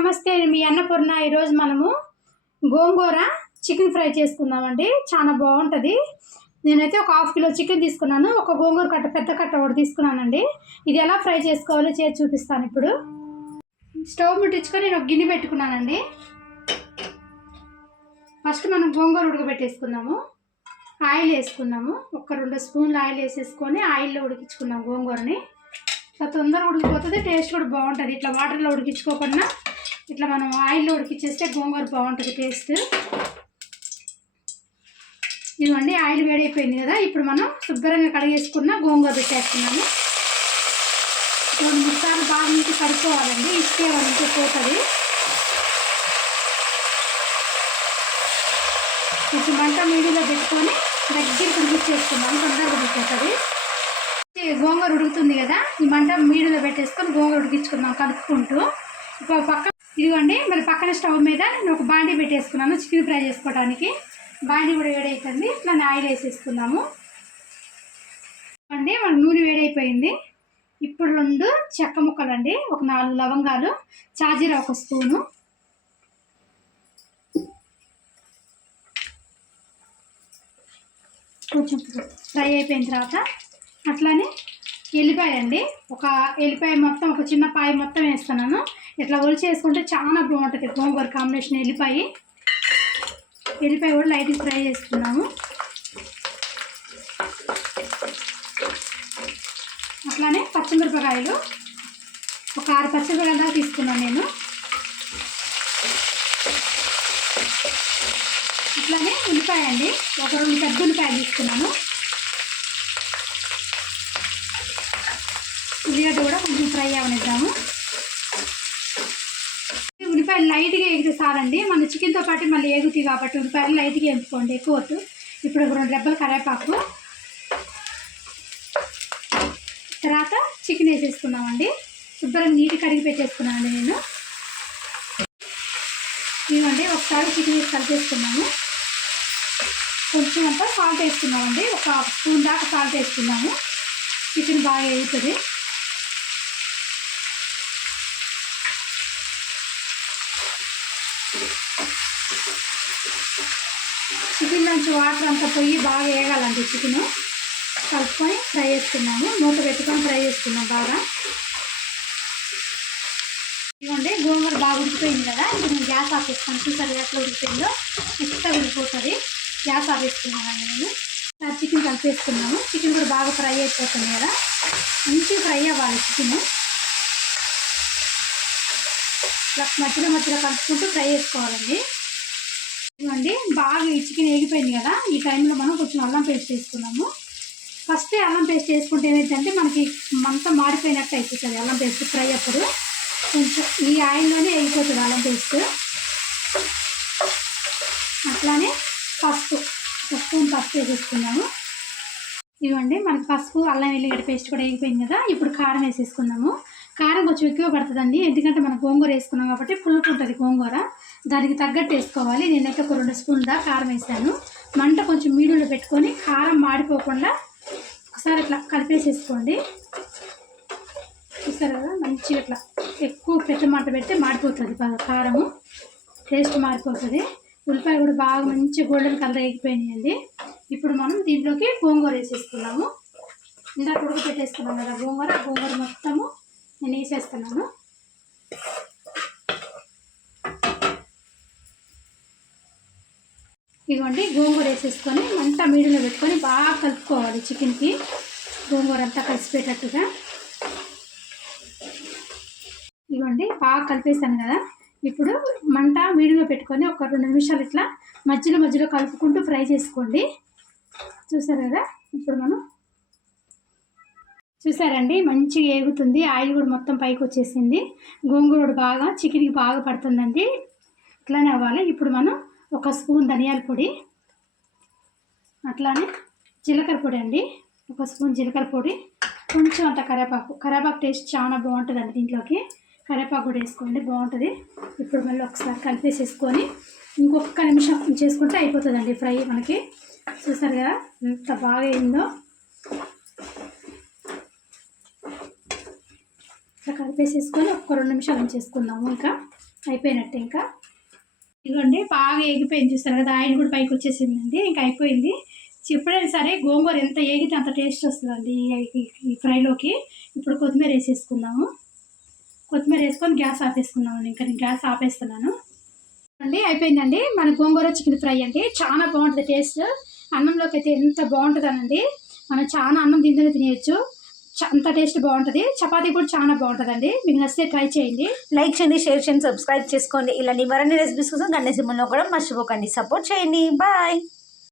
నమస్తే, మీ అన్నపూర్ణ. ఈరోజు మనము గోంగూర చికెన్ ఫ్రై చేసుకుందామండి. చాలా బాగుంటుంది. నేనైతే ఒక 1/2 కిలో చికెన్ తీసుకున్నాను. ఒక గోంగూర కట్ట, పెద్ద కట్ట ఒకటి తీసుకున్నానండి. ఇది ఎలా ఫ్రై చేసుకోవాలో చేసి చూపిస్తాను. ఇప్పుడు స్టవ్ ముట్టించుకొని నేను ఒక గిన్నె పెట్టుకున్నానండి. ఫస్ట్ మనం గోంగూర ఉడకబెట్టేసుకుందాము. ఆయిల్ వేసుకుందాము. ఒక 2 స్పూన్లు ఆయిల్ వేసేసుకొని ఆయిల్లో ఉడికించుకుందాం గోంగూరని. తొందరగా ఉడికిపోతుంది, టేస్ట్ కూడా బాగుంటుంది. ఇట్లా వాటర్లో ఉడికించుకోకుండా ఇట్లా మనం ఆయిల్లో ఉడికించేస్తే గోంగూర బాగుంటుంది టేస్ట్. ఇదిగోండి, ఆయిల్ వేడైపోయింది కదా. ఇప్పుడు మనం శుభ్రంగా కడిగేసుకున్న గోంగూర పెట్టేస్తున్నాము. 2-3 సార్లు బాగా నుంచి కడుక్కోవాలండి, ఇస్తే ఉంటే పోతుంది. కొంచెం మంట మీడియంలో పెట్టుకొని దగ్గరికి ఉడికించేసుకున్నాము, తొందరగా ఉడికిపోతుంది. గోంగూర ఉడుకుతుంది కదా, ఈ మంట మీడియంలో పెట్టేసుకొని గోంగూర ఉడికించుకుందాం కలుపుకుంటూ. ఇప్పుడు పక్కన ఇదిగోండి, మరి పక్కన స్టవ్ మీద నేను ఒక బాండీ పెట్టేసుకున్నాను చికెన్ ఫ్రై చేసుకోవడానికి. బాండీ కూడా వేడైతుంది. ఇట్లా ఆయిల్ వేసేసుకున్నాము అండి. మన నూనె వేడైపోయింది. ఇప్పుడు 2 చెక్క ముక్కలు అండి, ఒక 4 లవంగాలు, చాజీరా 1 స్పూను, కొంచెం ఫ్రై అయిపోయిన తర్వాత అట్లానే ఎల్లిపాయ అండి, ఒక ఎల్లిపాయ మొత్తం, ఒక చిన్న పాయ మొత్తం వేస్తున్నాను. ఇట్లా ఒలిచి వేసుకుంటే చాలా బాగుంటుంది గోంగూర కాంబినేషన్. ఎల్లిపాయ కూడా లైట్గా ఫ్రై చేసుకున్నాము. అట్లానే పచ్చిమిరపకాయలు ఒక 6 పచ్చిమిరపకాయలు దాకా తీసుకున్నాను నేను. అట్లానే ఉల్లిపాయ అండి, ఒక 2 పెద్ద ఉల్లిపాయలు తీసుకున్నాను. ఉల్లిగడ్డ కూడా కొంచెం ఫ్రై అవనిద్దాము. ఉల్లిపాయలు లైట్గా ఎగితే చాలండి, మన చికెన్తో పాటు మళ్ళీ ఎగుతాయి కాబట్టి ఉల్లిపాయలు లైట్గా ఎంపుకోండి, ఎక్కువ వద్దు. ఇప్పుడు 2 రెబ్బలు కరివేపాకు, తర్వాత చికెన్ వేసేసుకున్నామండి. శుభ్రంగా నీటి కడిగి పెట్టేసుకున్నానండి నేను. ఇవ్వండి, ఒకసారి చికెన్ వేసి కలిపేసుకున్నాము. కొంచెం అంతా సాల్ట్ వేసుకున్నామండి, ఒక 1 స్పూన్ దాకా సాల్ట్ వేసుకున్నాము. చికెన్ బాగా వేగుతుంది. చికెన్ నుంచి వాటర్ అంతా పోయి బాగా వేగాలండి. చికెన్ కలుపుకొని ఫ్రై చేసుకున్నాము, మూత పెట్టుకొని ఫ్రై చేసుకున్నాం బాగా. ఇవ్వండి, గోంగూర బాగా ఉడికిపోయింది కదా. ఇప్పుడు నేను గ్యాస్ ఆఫ్ చేసుకున్నాను. చూసారు ఎట్లా ఉడికిపోయిందో, మెత్తగా ఉడికిపోతుంది. గ్యాస్ ఆఫ్ వేసుకున్నానండి నేను. చికెన్ కలిపేసుకున్నాము. చికెన్ కూడా బాగా ఫ్రై అయిపోతుంది కదా, మంచిగా ఫ్రై అవ్వాలి చికెన్. ఇట్లా మధ్యలో కలుపుకుంటూ ఫ్రై చేసుకోవాలండి. ఇవ్వండి, బాగా ఈ చికెన్ వేగిపోయింది కదా. ఈ టైంలో మనం కొంచెం అల్లం పేస్ట్ వేసుకున్నాము. ఫస్ట్ అల్లం పేస్ట్ వేసుకుంటే ఏమైందంటే మనకి అంతా మాడిపోయినట్టు అయిపోతుంది. అల్లం పేస్ట్ ఫ్రై అప్పుడు కొంచెం ఈ ఆయిల్లోనే వేగిపోతుంది అల్లం పేస్ట్. అట్లానే పసుపు, 1 స్పూన్ పసుపు వేసేసుకున్నాము. ఇవ్వండి, మనకి పసుపు, అల్లం వెల్లిగడ్డ పేస్ట్ కూడా వేగిపోయింది కదా. ఇప్పుడు కారం వేసేసుకున్నాము. కారం కొంచెం ఎక్కువ పడుతుందండి, ఎందుకంటే మనం గోంగూర వేసుకున్నాం కాబట్టి పులుపు ఉంటుంది గోంగూర, దానికి తగ్గట్టు వేసుకోవాలి. నేనైతే ఒక 2 స్పూన్ దాకా కారం వేసాను. మంట కొంచెం మీడియంలో పెట్టుకొని కారం మాడిపోకుండా ఒకసారి ఇట్లా కలిపేసేసుకోండి. చూస్తారు కదా, మంచిగా ఇట్లా ఎక్కువ పెద్ద మంట పెడితే మాడిపోతుంది కారము, టేస్ట్ మారిపోతుంది. ఉల్లిపాయ కూడా బాగా మంచి గోల్డెన్ కలర్ వేగిపోయినాయండి. ఇప్పుడు మనం దీంట్లోకి గోంగూర వేసేసుకున్నాము. ఇందాక ఉడకపెట్టేసుకున్నాం కదా గోంగూర మొత్తము నేను వేసేస్తున్నాను. ఇదిగోండి, గోంగూర వేసేసుకొని మంట మీడియంలో పెట్టుకొని బాగా కలుపుకోవాలి. చికెన్కి గోంగూర అంతా కలిసిపోయేటట్టుగా. ఇదిగోండి, బాగా కలిపేసాను కదా. ఇప్పుడు మంట మీడియంలో పెట్టుకొని ఒక 2 నిమిషాలు ఇట్లా మధ్యలో కలుపుకుంటూ ఫ్రై చేసుకోండి. చూసారు కదా, ఇప్పుడు మనం చూసారండి, మంచిగా ఏగుతుంది. ఆయిల్ కూడా మొత్తం పైకి వచ్చేసింది. గోంగూర బాగా చికెన్కి బాగా పడుతుందండి. ఇట్లానే అవ్వాలి. ఇప్పుడు మనం 1 స్పూన్ ధనియాల పొడి, అట్లానే జీలకర్ర పొడి అండి, 1 స్పూన్ జీలకర్ర పొడి, కొంచెం అంత కరివేపాకు టేస్ట్ చాలా బాగుంటుందండి. దీంట్లోకి కరివేపాకు కూడా వేసుకోండి, బాగుంటుంది. ఇప్పుడు మళ్ళీ ఒకసారి కలిపేసేసుకొని ఇంకొక నిమిషం చేసుకుంటే అయిపోతుందండి ఫ్రై మనకి. చూసారు కదా ఎంత బాగా అయిందో. ఇట్లా కలిపేసేసుకొని ఒక 2 నిమిషాలు ఉంచేసుకుందాము. ఇంకా అయిపోయినట్టు ఇంకా. ఇదిగోండి బాగా ఏగిపోయింది చూస్తారు కదా, ఆయిల్ కూడా పైకి వచ్చేసిందండి, ఇంకా అయిపోయింది. ఎప్పుడైనా సరే గోంగూర ఎంత ఏగితే అంత టేస్ట్ వస్తుందండి ఈ ఫ్రైలోకి. ఇప్పుడు కొత్తిమీర వేసేసుకుందాము. కొత్తిమీర వేసుకొని గ్యాస్ ఆపేసుకుందామండి. ఇంకా నేను గ్యాస్ ఆపేస్తున్నాను అండి. అయిపోయిందండి మన గోంగూర చికెన్ ఫ్రై అండి. చాలా బాగుంటుంది టేస్ట్. అన్నంలోకి అయితే ఎంత బాగుంటుందనండి. మనం చాలా అన్నం తింటూనే తినేయచ్చు, అంత టేస్ట్ బాగుంటుంది. చపాతీ కూడా చాలా బాగుంటుందండి. మీకు నచ్చితే ట్రై చేయండి. లైక్ చేయండి, షేర్ చేయండి, సబ్స్క్రైబ్ చేసుకోండి. ఇలాంటి మరిన్ని రెసిపీస్ కోసం గంట సింబల్ని కూడా మర్చిపోకండి. సపోర్ట్ చేయండి. బాయ్.